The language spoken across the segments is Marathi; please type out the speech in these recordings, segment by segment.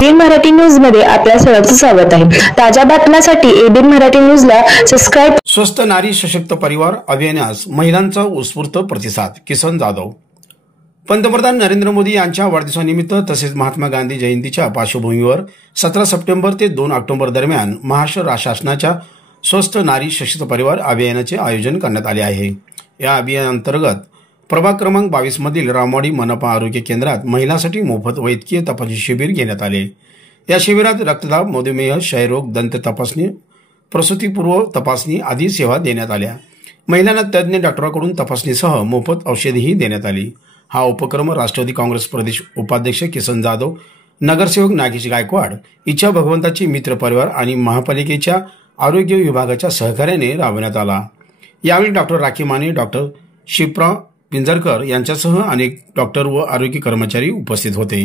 एबीएन मराठी न्यूज मध्ये आपल्या सर्वांचं स्वागत आहे। ताज्या बातम्यांसाठी एबीएन मराठी न्यूजला सबस्क्राइब। स्वस्थ नारी सशक्त परिवार अभियानास महिलांचा उत्स्फूर्त प्रतिसाद। किसन जाधव। पंतप्रधान नरेंद्र मोदी यांच्या वाढदिवसानिमित्त तसेच महात्मा गांधी जयंतीच्या पार्श्वभूमीवर 17 सप्टेंबर ते 2 ऑक्टोबर दरम्यान महाराष्ट्र शासनाच्या स्वस्थ नारी सशक्त परिवार अभियानाचे आयोजन करण्यात आले आहे। या अभियानांतर्गत प्रभाग क्रमांक 22 मधील रामवाडी मनपा आरोग्य केंद्रात महिलांसाठी मोफत वैद्यकीय तपासणी शिबिर घेण्यात आले। या शिबिरात रक्तदाब, मधुमेह, क्षयरोग, दंत तपासणी, प्रसूतीपूर्व तपासणी आदी सेवा देण्यात आल्या। महिलांना तज्ञ डॉक्टरांकडून तपासणीसह मोफत औषधेही देण्यात आली। हा उपक्रम राष्ट्रवादी काँग्रेस प्रदेश उपाध्यक्ष किसन जाधव, नगरसेवक नागेश गायकवाड, इच्छा भगवंताची मित्र परिवार आणि महापालिकेच्या आरोग्य विभागाच्या सहकार्याने राबवण्यात आला। यावेळी डॉक्टर राखी माने, डॉक्टर शिप्रा पिंजरकर यांच्यासह अनेक डॉक्टर व आरोग्य कर्मचारी उपस्थित होते।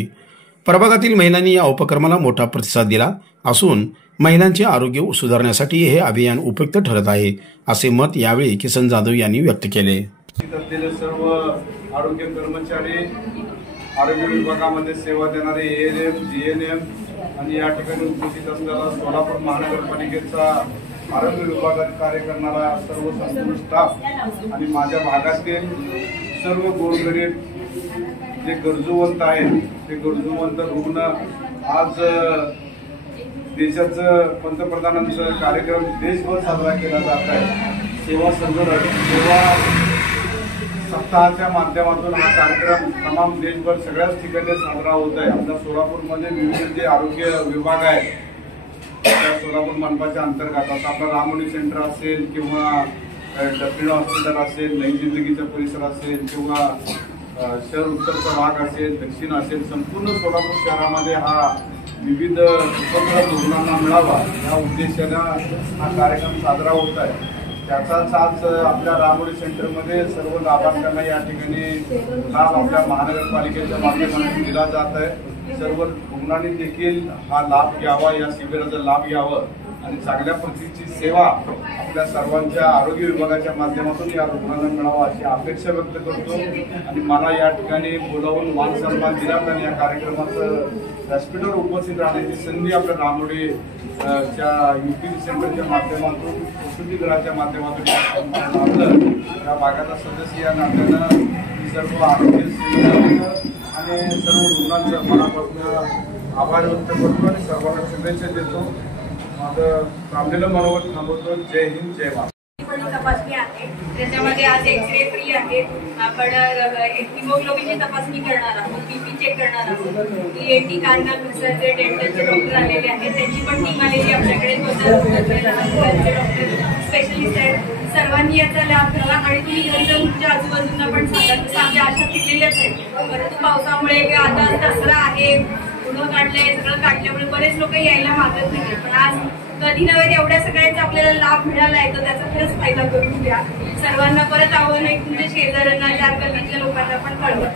प्रभागातील महिलांनी या उपक्रमाला मोठा प्रतिसाद दिला असून महिलांचे आरोग्य सुधारण्यासाठी हे अभियान उपयुक्त ठरत आहे, असे मत यावेळी किसन जाधव यांनी व्यक्त केले। सर्व आरोग्य कर्मचारी, आरोग्य विभागामध्ये सेवा देणारे एएनएम, जीएनएम आणि या ठिकाणी उपस्थित असलेला सोलापूर महानगरपालिकेचा आरोग्य विभागात कार्य करणारा सर्व संपूर्ण स्टाफ आणि माझ्या भागातील सर्व गोरगरीब जे गरजूवंत आहेत ते गरजूवंत रुग्ण आज देशाचं पंतप्रधानांचा कार्यक्रम देशभर साजरा केला जात आहे। सेवा सप्ताहाच्या माध्यमातून हा कार्यक्रम तमाम देशभर सगळ्याच ठिकाणी साजरा होत आहे। आपल्या सोलापूरमध्ये विविध जे आरोग्य विभाग आहे त्या सोलापूर मनपाच्या अंतर्गत आता आपला रामवाडी सेंटर असेल किंवा डफिनो हॉस्पिटल असेल, नई जिंदगीचा परिसर असेल किंवा शहर उत्तरचा भाग असेल, दक्षिण असेल, संपूर्ण सोलापूर शहरामध्ये हा विविध उपक्रम रुग्णांना मिळावा या उद्देशाने हा कार्यक्रम साजरा होत आहे। त्याचाच आज आपल्या रामवाडी सेंटरमध्ये सर्व लाभार्थ्यांना या ठिकाणी लाभ आपल्या महानगरपालिकेच्या माध्यमातून दिला जात आहे। सर्व रुग्णांनी देखील हा लाभ घ्यावा, या शिबिराचा लाभ घ्यावा आणि चांगल्या प्रतीची सेवा आपल्या सर्वांच्या आरोग्य विभागाच्या माध्यमातून या रुग्णांना मिळावा अशी अपेक्षा व्यक्त करतो। आणि मला या ठिकाणी बोलावून मान सन्मान दिला आणि या कार्यक्रमाचं व्यासपीठावर उपस्थित राहण्याची संधी आपल्या रामवाडी यूपी सेंटरच्या माध्यमातून, प्रसूतीगृहाच्या माध्यमातून या भागाचा सदस्य या नात्यानं सर्व आरोग्य सेवा आणि सर्व रुग्णांचं मनापासून आभार व्यक्त करतो आणि सर्वांना शुभेच्छा देतो। माझं थांबलेलं मनोगत थांबवतो। जय हिंद, जय महाराष्ट्र। तपासणी आहे त्याच्यामध्ये आज एक्सरे फ्री आहे। आपण हिमोग्लोबिनची तपासणी करणार आहोत, बीपी चेक करणार आहोत। ईएनटी, कान घुसाचे, डेंटलचे डॉक्टर आलेले आहेत, त्यांची पण टीम आलेली आपल्याकडे। डॉक्टर स्पेशलिस्ट आहेत। सर्वांनी याचा लाभ घ्यावा आणि तुम्ही घरी जाऊन तुमच्या आजूबाजूंना पण सांगा। तसं आमच्या आशा केलेल्याच आहेत, परंतु पावसामुळे आता दसरा आहे, उन्हं काढलंय, सगळं काढल्यामुळे बरेच लोक यायला मागत नाही। पण आज कधी नव्हे एवढ्या सगळ्यांचा आपल्याला लाभ मिळाला आहे, तर त्याचा खरंच फायदा करून घ्या। सर्वांना परत आव्हान आहे, तुमच्या शेजाऱ्यांना, 4 गल्लीतल्या लोकांना पण कळवा।